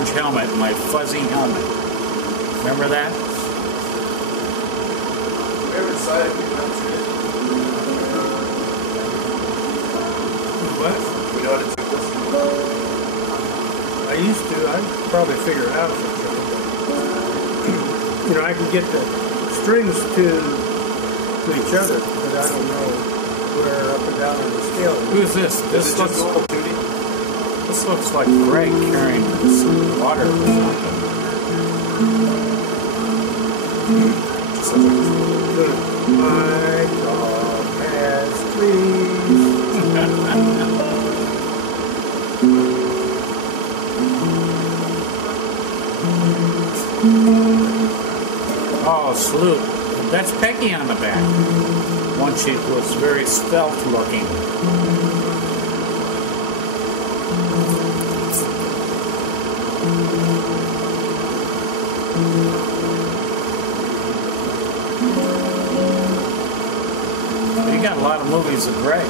orange helmet, my fuzzy helmet. Remember that? We ever decided we went to it? What? We know how to do this. I used to. I'd probably figure it out sometime. You know, I can get the strings to each other, but I don't know where up and down on the scale. Who's this? This looks normal duty. This looks like Greg carrying some water or something. Just looks like Good. My dog has fleas. Oh, salute. That's Peggy on the back. One chick was very stealth looking. You got a lot of movies of Greg.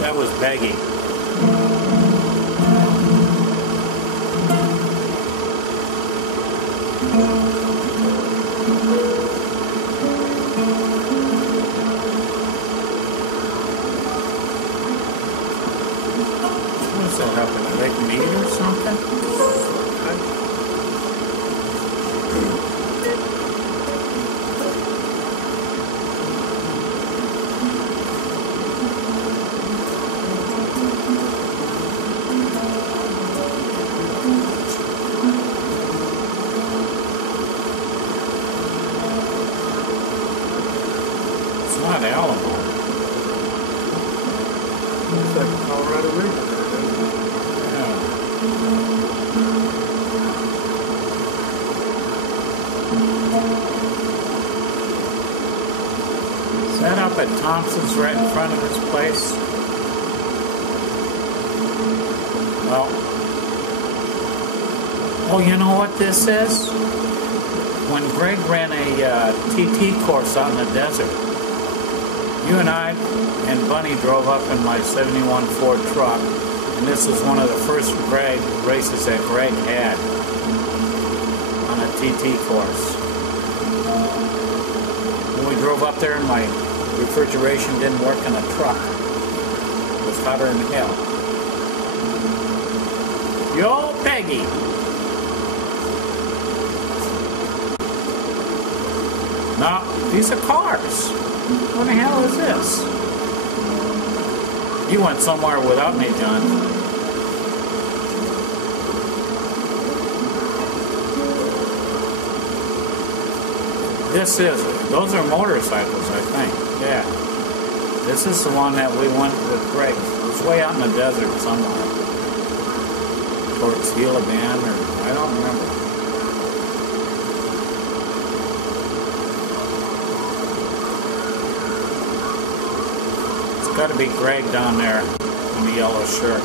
That was Peggy. What's that up in a big meat or something? It's not Alamo. It's like Colorado River. Yeah. Is that up at Thompson's right in front of this place? Well, oh, you know what this is? When Greg ran a TT course out in the desert, you and I and Bunny drove up in my 71 Ford truck, and this was one of the first Greg races that Greg had on a TT course. When we drove up there, my refrigeration didn't work in the truck. It was hotter than hell. Yo, Peggy! No, these are cars. What the hell is this? You went somewhere without me, John. Those are motorcycles, I think. Yeah. This is the one that we went with Greg. It's way out in the desert somewhere. Towards Gila Band, or I don't remember. Got to be Greg down there in the yellow shirt.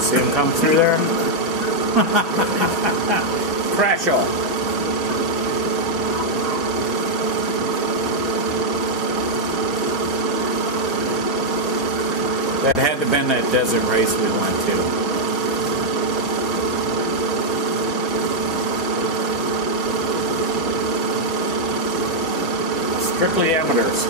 See him come through there? Crash-o. That had to have been that desert race we went to. Strictly amateurs.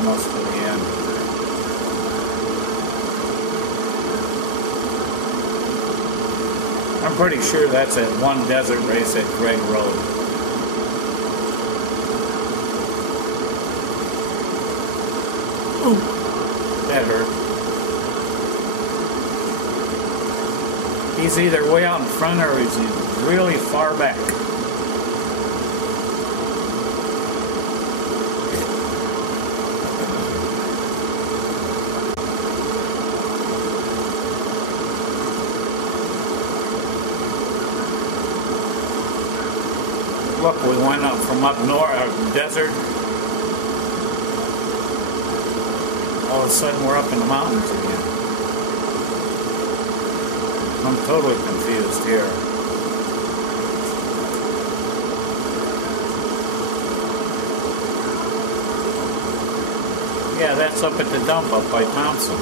Almost to the end. I'm pretty sure that's at one desert race that Greg rode. Ooh, that hurt. He's either way out in front or he's really far back. Look, we went up from up north, desert. All of a sudden, we're up in the mountains again. I'm totally confused here. Yeah, that's up at the dump up by Thompson.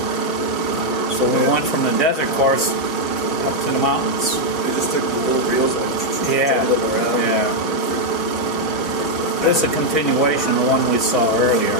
So we went from the desert course up to the mountains. They just took the little reels and Yeah, drove them around. yeah. This is a continuation of the one we saw earlier.